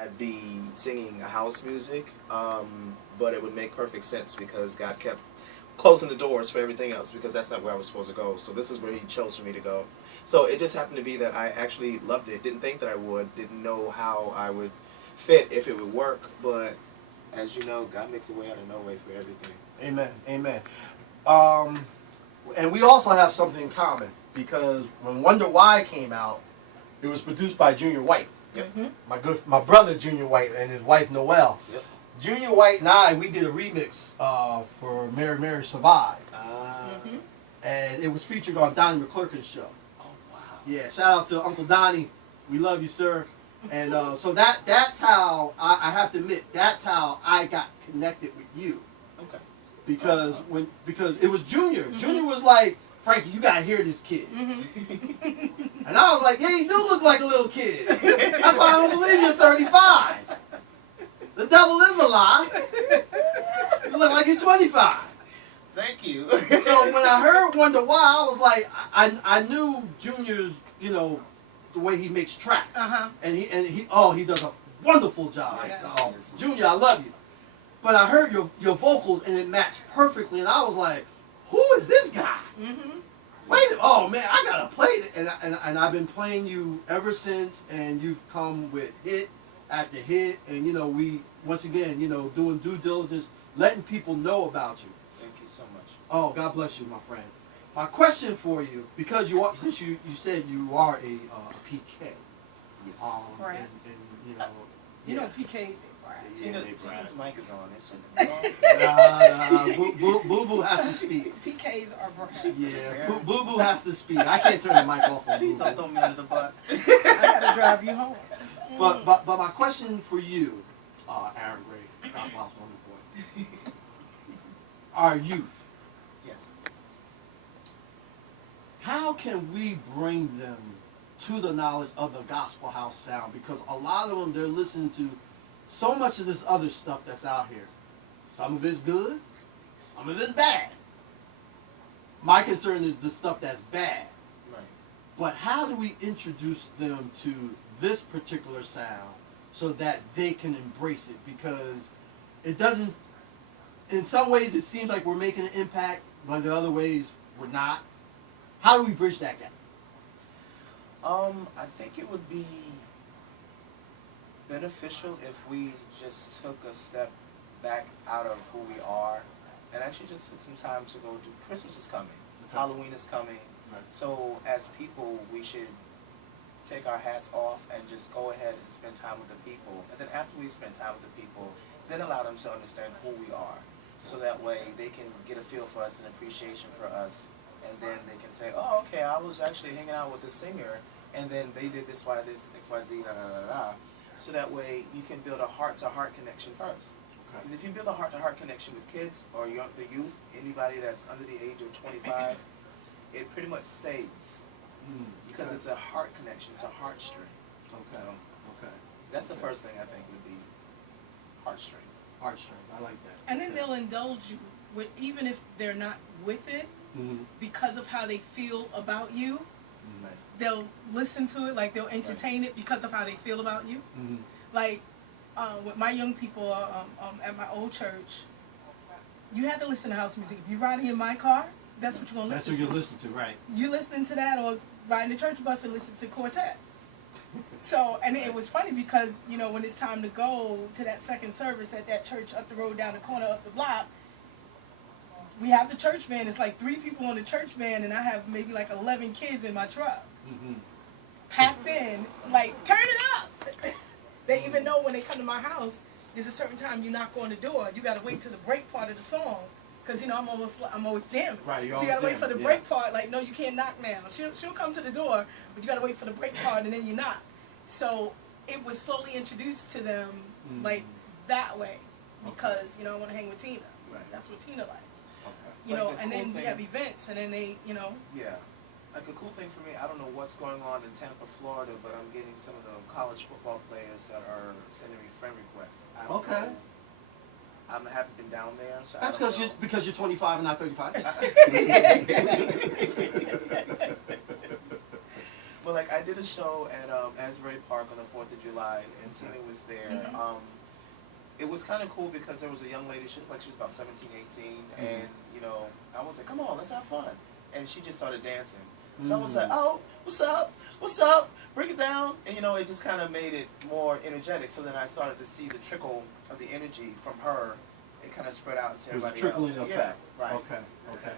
I'd be singing house music, but it would make perfect sense because God kept closing the doors for everything else because that's not where I was supposed to go. So this is where He chose for me to go. So it just happened to be that I actually loved it. Didn't think that I would. Didn't know how I would fit, if it would work. But as you know, God makes a way out of no way for everything. Amen. Amen. Um, and we also have something in common because when Wonder Why came out, it was produced by Junior White. Yep. My brother Junior White and his wife Noelle. Yep. Junior White and I, we did a remix for Mary Mary Survive. And it was featured on Donnie McClurkin's show. Oh, wow. Yeah, shout out to Uncle Donnie. We love you, sir. And so that's how, I have to admit, that's how I got connected with you. Okay. Because because it was Junior. Junior was like, Frankie, you gotta hear this kid. And I was like, yeah, you do look like a little kid. That's why I don't believe you're 35. The devil is a lie. You look like you're 25. Thank you. So when I heard Wonder Why, I was like, I knew Junior's, the way he makes tracks. And he does a wonderful job. Yes. Junior, I love you. But I heard your vocals and it matched perfectly, and I was like, who is this guy? Wait, oh man, I gotta play it. And I've been playing you ever since, and you've come with hit after hit, and we once again, doing due diligence, letting people know about you. Thank you so much. Oh, God bless you, my friend. My question for you, because since you said you are a PK. Yes. Right. And You know PKs it, right? Tina's mic is on. It's Boo Boo has to speak. PKs are brand. Yeah, Boo Boo has to speak. I can't turn the mic off on Boo Please don't Boo. throw me under the bus. I gotta drive you home. But my question for you, Aaron Gray, Gospel House Wonder Boy, our youth. Yes. How can we bring them to the knowledge of the Gospel House sound? Because a lot of them, they're listening to so much of this other stuff that's out here. Some of it's good, some of it's bad. My concern is the stuff that's bad. Right. But how do we introduce them to this particular sound so that they can embrace it? Because it doesn't, in some ways it seems like we're making an impact, but in other ways we're not. How do we bridge that gap? I think it would be beneficial if we just took a step back out of who we are and actually just took some time to go do. Christmas is coming. Okay. Halloween is coming. Right. So as people, we should take our hats off and just go ahead and spend time with the people. And then after we spend time with the people, then allow them to understand who we are. So that way they can get a feel for us and appreciation for us. And then they can say, oh, okay, I was actually hanging out with this singer, and then they did this, X, Y, Z, da, da, da, da. So that way you can build a heart-to-heart connection first. Because if you build a heart-to-heart connection with kids or the youth, anybody that's under the age of 25, it pretty much stays. Because it's a heart connection, it's a heartstring. Okay. So Okay. that's the first thing I think would be heartstrings. Heartstrings. I like that. And then they'll indulge you with, even if they're not with it, because of how they feel about you. They'll listen to it, like they'll entertain it because of how they feel about you. Like with my young people at my old church, you had to listen to house music. If you're riding in my car, that's what you're gonna listen to. That's what you listen to, right? You listening to that, or riding the church bus and listen to Quartet. So, and it was funny because when it's time to go to that second service at that church up the road, down the corner, up the block, we have the church van. It's like 3 people on the church van, and I have maybe like 11 kids in my truck. Packed in, like, turn it up. They even know when they come to my house, there's a certain time you knock on the door. You got to wait till the break part of the song, because I'm always jamming. Right, so you got to wait for the break part. Like, no, you can't knock now. She'll come to the door, but you got to wait for the break part, and then you knock. So it was slowly introduced to them like that way, because I want to hang with Tina. Right. That's what Tina like. Like and cool then we have events, and then they, Yeah. Like a cool thing for me, I don't know what's going on in Tampa, Florida, but I'm getting some of the college football players that are sending me friend requests. I don't know. I haven't been down there, so That's because you're 25 and not 35. But But like I did a show at Asbury Park on the 4th of July, and Tina was there. It was kind of cool because there was a young lady, she looked like she was about 17, 18, and you know, I was like, come on, let's have fun. And she just started dancing. So I was like, oh, what's up? What's up? Bring it down. And you know, it just kind of made it more energetic. So then I started to see the trickle of the energy from her. It kind of spread out into It was everybody trickling else. effect. Yeah, right. Okay, okay.